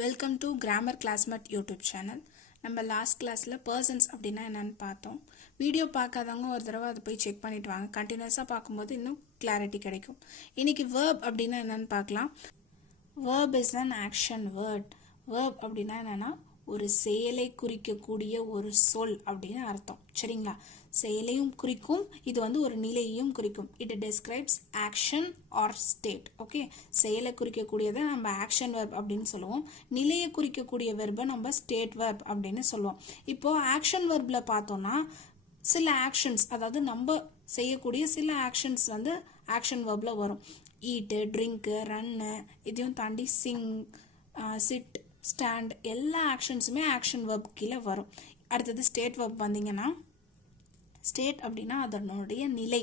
Welcome to grammar classmate YouTube channel. நம்ம last கிளாஸில் persons அப்படின்னா என்னென்னு பார்த்தோம். வீடியோ பார்க்காதவங்க ஒரு தடவை அதை போய் செக் பண்ணிட்டு வாங்க. கண்டினியூஸாக பார்க்கும்போது இன்னும் கிளாரிட்டி கிடைக்கும். இன்றைக்கி வேர்ப் அப்படின்னா என்னென்னு பார்க்கலாம். Verb is an action word. Verb அப்படின்னா என்னென்னா ஒரு செயலை குறிக்கக்கூடிய ஒரு சொல் அப்படின்னு அர்த்தம். சரிங்களா? செயலையும் குறிக்கும், இது வந்து ஒரு நிலையையும் குறிக்கும். It describes action or state. Okay, செயலை குறிக்கக்கூடியதை நம்ம ஆக்ஷன் வெர்ப் அப்படின்னு சொல்லுவோம். நிலையை குறிக்கக்கூடிய வெர்பை நம்ம ஸ்டேட் வெர்ப் அப்படின்னு சொல்லுவோம். இப்போது ஆக்ஷன் வெர்பில் பார்த்தோம்னா சில ஆக்ஷன்ஸ், அதாவது நம்ம செய்யக்கூடிய சில ஆக்ஷன்ஸ் வந்து ஆக்ஷன் வெர்பில் வரும். ஈட்டு, ட்ரிங்க்கு, ரன்னு, இதையும் தாண்டி சிங், சிட், ஸ்டாண்ட், எல்லா ஆக்ஷன்ஸுமே ஆக்ஷன் வெர்ப் கீழே வரும். அடுத்தது ஸ்டேட் வெர்ப் வந்தீங்கன்னா, ஸ்டேட் அப்படின்னா அதனுடைய நிலை,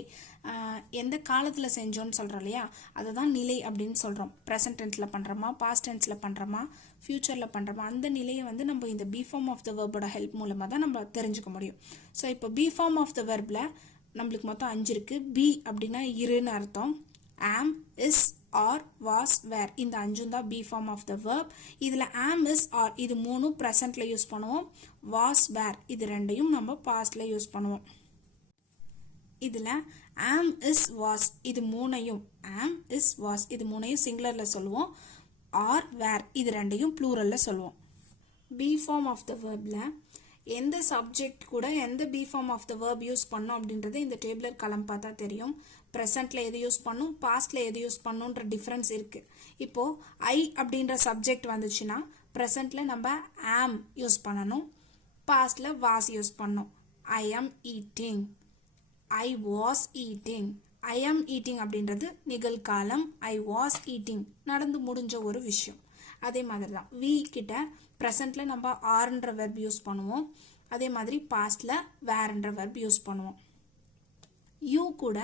எந்த காலத்தில் செஞ்சோன்னு சொல்கிறோம் இல்லையா, அதை தான் நிலை அப்படின்னு சொல்கிறோம். ப்ரெசன்ட் டென்ஸில் பண்ணுறோமா, பாஸ்ட் டென்ஸில் பண்ணுறோமா, ஃப்யூச்சரில் பண்ணுறோமா, அந்த நிலையை வந்து நம்ம இந்த பி ஃபார்ம் ஆஃப் த வெர்போட ஹெல்ப் மூலமாக தான் நம்ம தெரிஞ்சுக்க முடியும். ஸோ இப்போ பி ஃபார்ம் ஆஃப் த வெர்பில் நம்மளுக்கு மொத்தம் 5 இருக்குது. பி அப்படின்னா இருன்னு அர்த்தம். am, is, or, was, were, இந்த 5 தான் be form of the verb. இதில் am, is, or இது 3 ப்ரெசன்ட்ல யூஸ் பண்ணுவோம். was, were இது 2யும் நம்ம பாஸ்ட்ல யூஸ் பண்ணுவோம். இதில் am, is, was இது 3யும் am, is, was இது 3யும் சிங்குலர்ல சொல்லுவோம். or, were இது 2யும் ப்ளூரல்ல சொல்லுவோம். பி ஃபார்ம் ஆஃப் த வெர்ப்ல எந்த சப்ஜெக்ட் கூட எந்த be form of the verb use பண்ணோம் அப்படின்றது இந்த டேபிளர் காலம் பார்த்தா தெரியும். ப்ரெசென்ட்ல எது யூஸ் பண்ணும், பாஸ்ட்ல எது யூஸ் பண்ணுன்ற டிஃப்ரென்ஸ் இருக்கு. இப்போ ஐ அப்படின்ற சப்ஜெக்ட் வந்துச்சுன்னா ப்ரெசென்ட்ல நம்ம ஆம் யூஸ் பண்ணணும், பாஸ்ட்ல வாஸ் யூஸ் பண்ணணும். ஐ ஆம் ஈட்டிங், ஐ வாஸ் ஈட்டிங். ஐ ஆம் ஈட்டிங் அப்படின்றது நிகழ்காலம், ஐ வாஸ் ஈட்டிங் நடந்து முடிஞ்ச ஒரு விஷயம். அதே மாதிரி தான் வி கிட்ட ப்ரெசென்ட்ல நம்ம ஆர்ன்ற வெர்ப் யூஸ் பண்ணுவோம், அதே மாதிரி பாஸ்ட்ல வேர்ன்ற வெர்ப் யூஸ் பண்ணுவோம். யூ கூட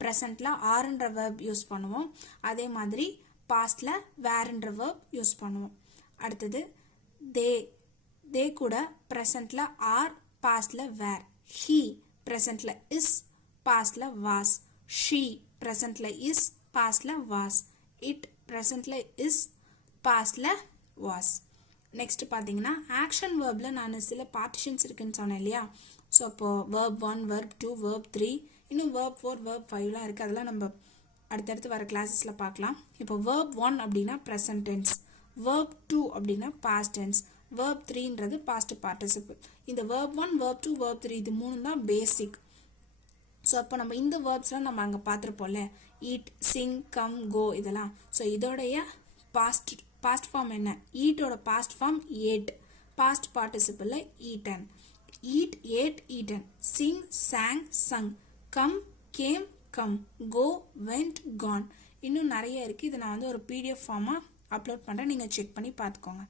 ப்ரெசென்ட்ல ஆர்ன்ற வெர்ப் யூஸ் பண்ணுவோம், அதே மாதிரி பாஸ்ட்ல வேர்ன்ற வெர்ப் யூஸ் பண்ணுவோம். அடுத்தது தே கூட ப்ரெசென்ட்ல ஆர், பாஸ்ட்ல வேர். ஹி ப்ரெசென்ட்ல இஸ், பாஸ்ட்ல வாஸ். ஷீ ப்ரெசென்ட்ல இஸ், பாஸ்ட்ல வாஸ். இட் ப்ரெசென்ட்ல இஸ், பாஸ்ட்ல வாஸ். நெக்ஸ்ட் பார்த்தீங்கன்னா ஆக்ஷன் வேர்பில் நான் சில பார்ட்டிஷன்ஸ் இருக்குன்னு சொன்னேன் இல்லையா. ஸோ அப்போது வேர்ப் 1, வேர்ப் 2, வேர்ப் 3, இன்னும் வேர்ப் 4, வேர்ப் 5லாம் இருக்குது. அதெல்லாம் நம்ம அடுத்தடுத்து வர கிளாஸஸில் பார்க்கலாம். இப்போ வேர்ப் 1 அப்படின்னா ப்ரெசன்ட் டென்ஸ், வேர்ப் 2 அப்படின்னா பாஸ்ட் டென்ஸ், வேர்ப் 3ன்றது பாஸ்ட் பார்ட்டிசிபிள். இந்த வேர்ப் 1, வேர்ப் 2, வேர்ப் 3 இது 3 தான் பேசிக். ஸோ அப்போ நம்ம இந்த வேர்ப்ஸ்லாம் நம்ம அங்கே பார்த்துருப்போம்ல, ஈட், சிங், கம், கோ இதெல்லாம். ஸோ இதோடைய பாஸ்ட் ஃபார்ம் என்ன? ஈட்டோட பாஸ்ட் ஃபார்ம் ஏட், பாஸ்ட் பார்ட்டிசிபிள்ல eaten. Eat, ate, eaten. Sing, sang, sung. Come, came, come. Go, went, gone. இன்னும் நிறைய இருக்குது. இதை நான் வந்து ஒரு பிடிஎஃப் ஃபார்மாக அப்லோட் பண்ணுறேன், நீங்கள் செக் பண்ணி பார்த்துக்கோங்க.